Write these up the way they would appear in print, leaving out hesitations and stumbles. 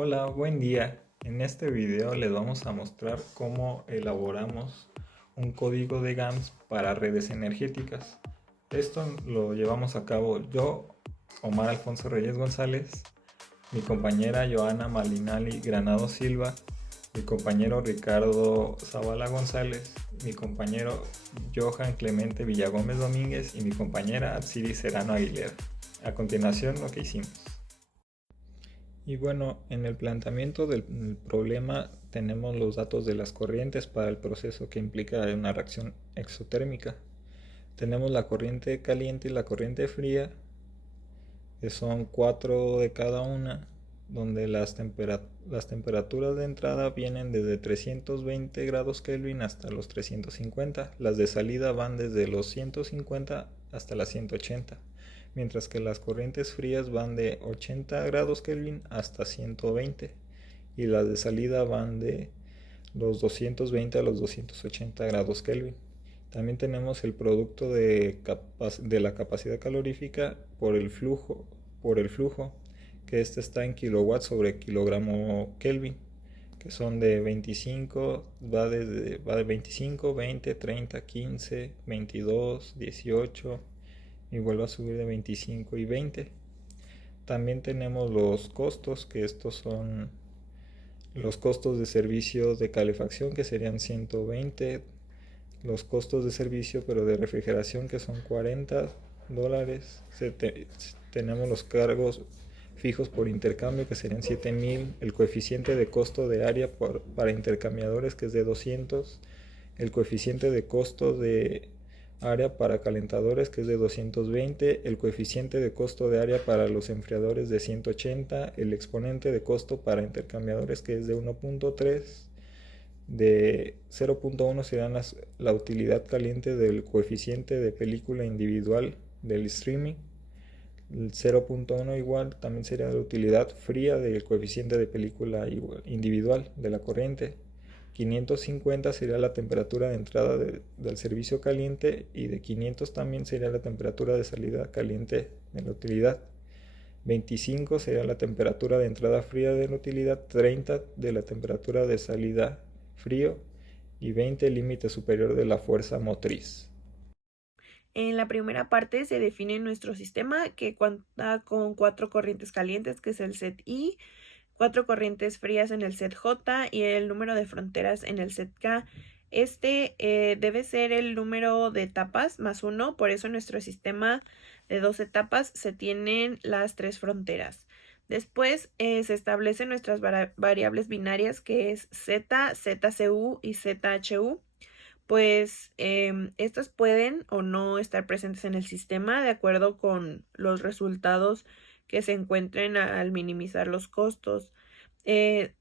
Hola, buen día. En este video les vamos a mostrar cómo elaboramos un código de GAMS para redes energéticas. Esto lo llevamos a cabo yo, Omar Alfonso Reyes González, mi compañera Joana Malinali Granado Silva, mi compañero Ricardo Zavala González, mi compañero Johan Clemente Villagómez Domínguez y mi compañera Atsiri Serrano Aguilera. A continuación, lo que hicimos. Y bueno, en el planteamiento del problema tenemos los datos de las corrientes para el proceso que implica una reacción exotérmica. Tenemos la corriente caliente y la corriente fría, que son cuatro de cada una, donde las temperaturas de entrada vienen desde 320 grados Kelvin hasta los 350. Las de salida van desde los 150 hasta las 180, mientras que las corrientes frías van de 80 grados Kelvin hasta 120 y las de salida van de los 220 a los 280 grados Kelvin. También tenemos el producto de la capacidad calorífica por el flujo, que este está en kilowatts sobre kilogramo Kelvin, que son de 25, va de 25, 20, 30, 15, 22, 18 y vuelve a subir de 25 y 20. También tenemos los costos, que estos son los costos de servicio de calefacción, que serían 120, los costos de servicio pero de refrigeración, que son $40. Tenemos los cargos fijos por intercambio, que serían 7000, el coeficiente de costo de área para intercambiadores, que es de 200, el coeficiente de costo de área para calentadores, que es de 220, el coeficiente de costo de área para los enfriadores de 180, el exponente de costo para intercambiadores, que es de 1.3. De 0.1 será la utilidad caliente del coeficiente de película individual del streaming. El 0.1 igual también sería la utilidad fría del coeficiente de película individual de la corriente. 550 sería la temperatura de entrada del servicio caliente, y de 500 también sería la temperatura de salida caliente de la utilidad. 25 sería la temperatura de entrada fría de la utilidad, 30 de la temperatura de salida frío y 20 el límite superior de la fuerza motriz. En la primera parte se define nuestro sistema, que cuenta con cuatro corrientes calientes, que es el set I, cuatro corrientes frías en el set J y el número de fronteras en el set K. Debe ser el número de etapas más uno, por eso en nuestro sistema de dos etapas se tienen las tres fronteras. Después se establecen nuestras variables binarias, que es Z, ZCU y ZHU. Pues estas pueden o no estar presentes en el sistema de acuerdo con los resultados que se encuentren al minimizar los costos.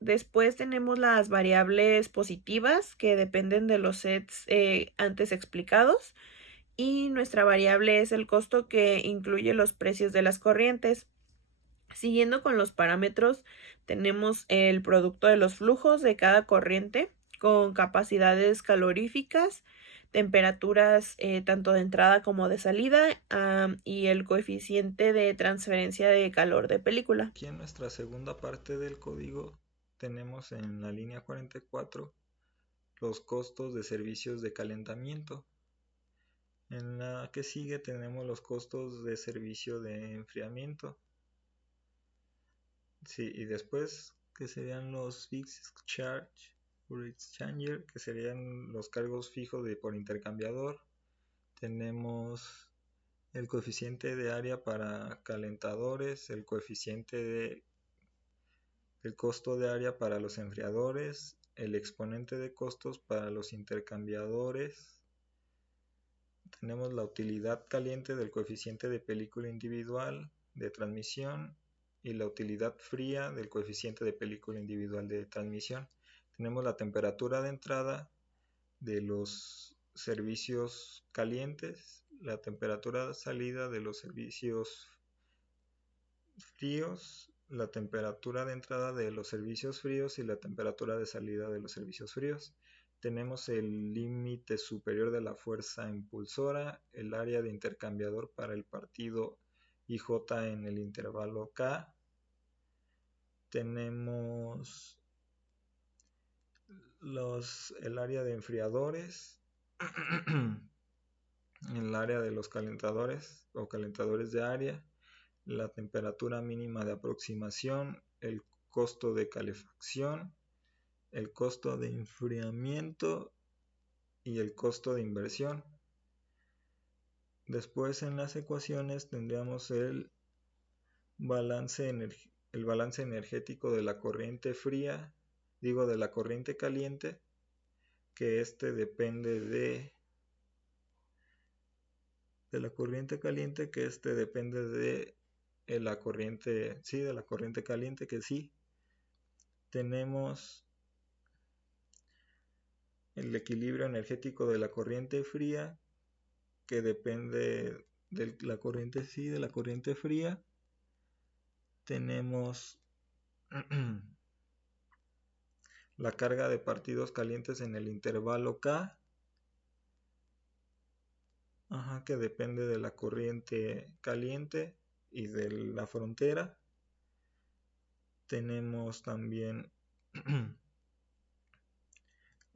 Después tenemos las variables positivas, que dependen de los sets antes explicados, y nuestra variable es el costo, que incluye los precios de las corrientes. Siguiendo con los parámetros, tenemos el producto de los flujos de cada corriente con capacidades caloríficas, temperaturas tanto de entrada como de salida, y el coeficiente de transferencia de calor de película. Aquí en nuestra segunda parte del código tenemos en la línea 44 los costos de servicios de calentamiento. En la que sigue tenemos los costos de servicio de enfriamiento. Sí, y después que serían los fixed charge por exchanger, que serían los cargos fijos por intercambiador. Tenemos el coeficiente de área para calentadores, el coeficiente del costo de área para los enfriadores, el exponente de costos para los intercambiadores. Tenemos la utilidad caliente del coeficiente de película individual de transmisión y la utilidad fría del coeficiente de película individual de transmisión. Tenemos la temperatura de entrada de los servicios calientes, la temperatura de salida de los servicios fríos, la temperatura de entrada de los servicios fríos y la temperatura de salida de los servicios fríos. Tenemos el límite superior de la fuerza impulsora, el área de intercambiador para el partido IJ en el intervalo K, tenemos el área de enfriadores, el área de los calentadores o calentadores de área, la temperatura mínima de aproximación, el costo de calefacción, el costo de enfriamiento y el costo de inversión. Después en las ecuaciones tendríamos el balance energético de la corriente fría, de la corriente caliente, que depende de la corriente caliente, que depende de la corriente, de la corriente caliente, que sí. Tenemos el equilibrio energético de la corriente fría, que depende de la corriente, de la corriente fría. Tenemos la carga de partidos calientes en el intervalo K, que depende de la corriente caliente y de la frontera. Tenemos también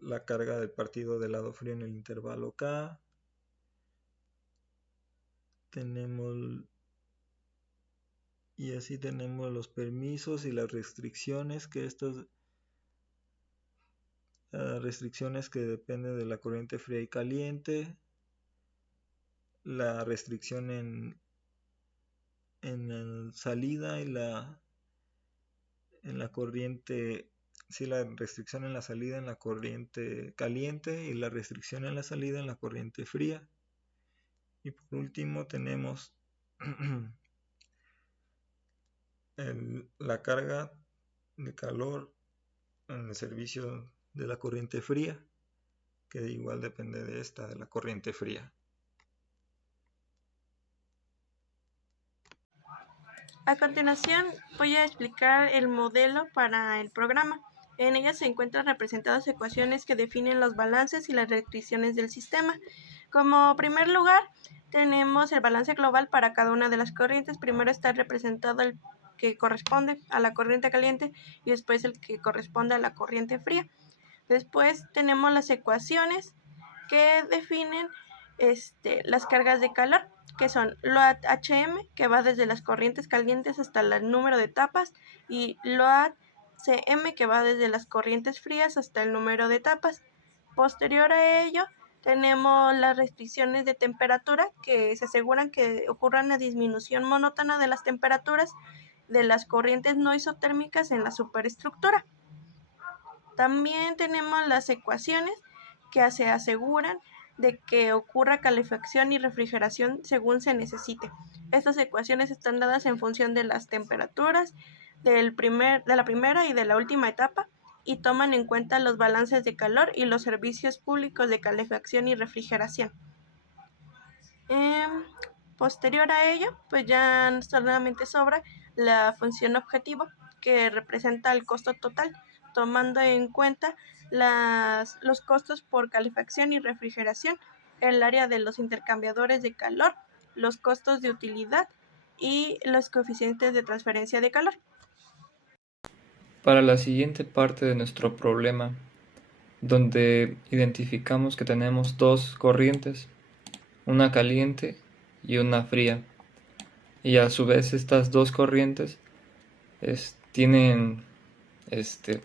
la carga del partido del lado frío en el intervalo K. Y así tenemos los permisos y las restricciones, restricciones que dependen de la corriente fría y caliente. La restricción en la salida y en la corriente, la restricción en la salida en la corriente caliente y la restricción en la salida en la corriente fría. Y por último tenemos la carga de calor en el servicio de la corriente fría, que igual depende de la corriente fría. A continuación voy a explicar el modelo para el programa. En ella se encuentran representadas ecuaciones que definen los balances y las restricciones del sistema. Como primer lugar, tenemos el balance global para cada una de las corrientes. Primero está representado el que corresponde a la corriente caliente y después el que corresponde a la corriente fría. Después tenemos las ecuaciones que definen las cargas de calor, que son load HM, que va desde las corrientes calientes hasta el número de etapas, y load CM, que va desde las corrientes frías hasta el número de etapas. Posterior a ello, tenemos las restricciones de temperatura, que se aseguran que ocurra una disminución monótona de las temperaturas de las corrientes no isotérmicas en la superestructura. También tenemos las ecuaciones que se aseguran de que ocurra calefacción y refrigeración según se necesite. Estas ecuaciones están dadas en función de las temperaturas de la primera y de la última etapa y toman en cuenta los balances de calor y los servicios públicos de calefacción y refrigeración. Posterior a ello, pues ya solamente sobra la función objetivo, que representa el costo total, tomando en cuenta los costos por calefacción y refrigeración, el área de los intercambiadores de calor, los costos de utilidad y los coeficientes de transferencia de calor. Para la siguiente parte de nuestro problema, donde identificamos que tenemos dos corrientes, una caliente y una fría, y a su vez estas dos corrientes tienen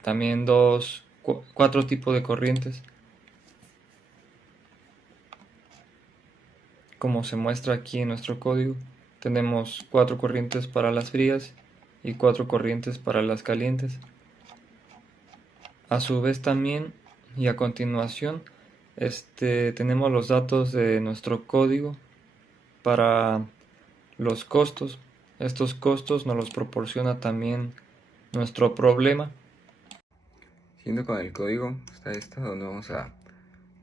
también cuatro tipos de corrientes, como se muestra aquí en nuestro código. Tenemos 4 corrientes para las frías y 4 corrientes para las calientes. A su vez también, y a continuación, tenemos los datos de nuestro código para los costos. Estos costos nos los proporciona también nuestro problema. Siguiendo con el código, está esta donde vamos a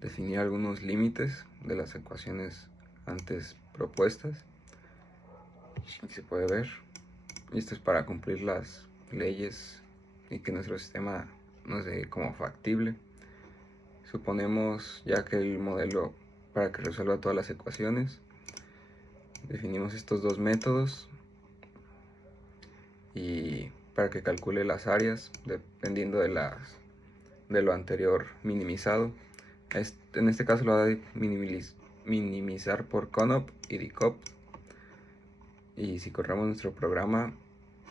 definir algunos límites de las ecuaciones antes propuestas. Aquí se puede ver. Esto es para cumplir las leyes y que nuestro sistema nos dé como factible. Suponemos ya que el modelo para que resuelva todas las ecuaciones, definimos estos dos métodos y para que calcule las áreas dependiendo de lo anterior minimizado. En este caso lo va a minimizar por CONOP y DCOP. Y si corremos nuestro programa,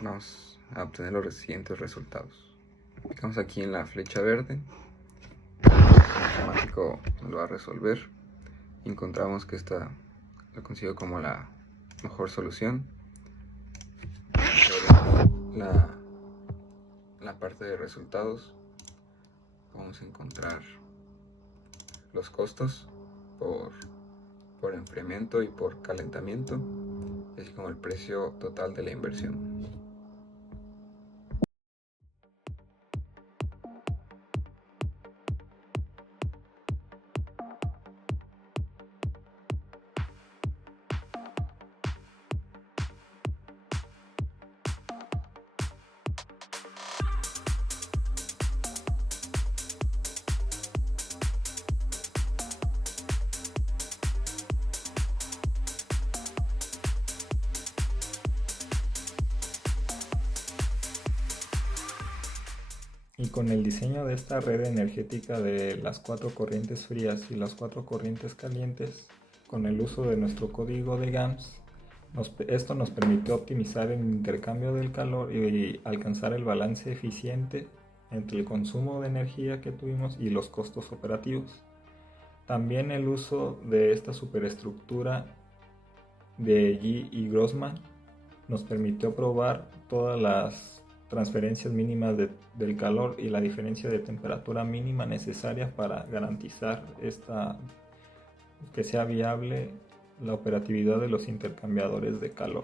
vamos a obtener los siguientes resultados. Clicamos aquí en la flecha verde, el matemático lo va a resolver. Encontramos que esta lo consigo como la mejor solución. La parte de resultados, vamos a encontrar los costos por enfriamiento y por calentamiento, así como el precio total de la inversión. Y con el diseño de esta red energética de las 4 corrientes frías y las 4 corrientes calientes, con el uso de nuestro código de GAMS, esto nos permitió optimizar el intercambio del calor y alcanzar el balance eficiente entre el consumo de energía que tuvimos y los costos operativos. También el uso de esta superestructura de Yi y Grossman nos permitió probar todas las transferencias mínimas del calor y la diferencia de temperatura mínima necesaria para garantizar que sea viable la operatividad de los intercambiadores de calor.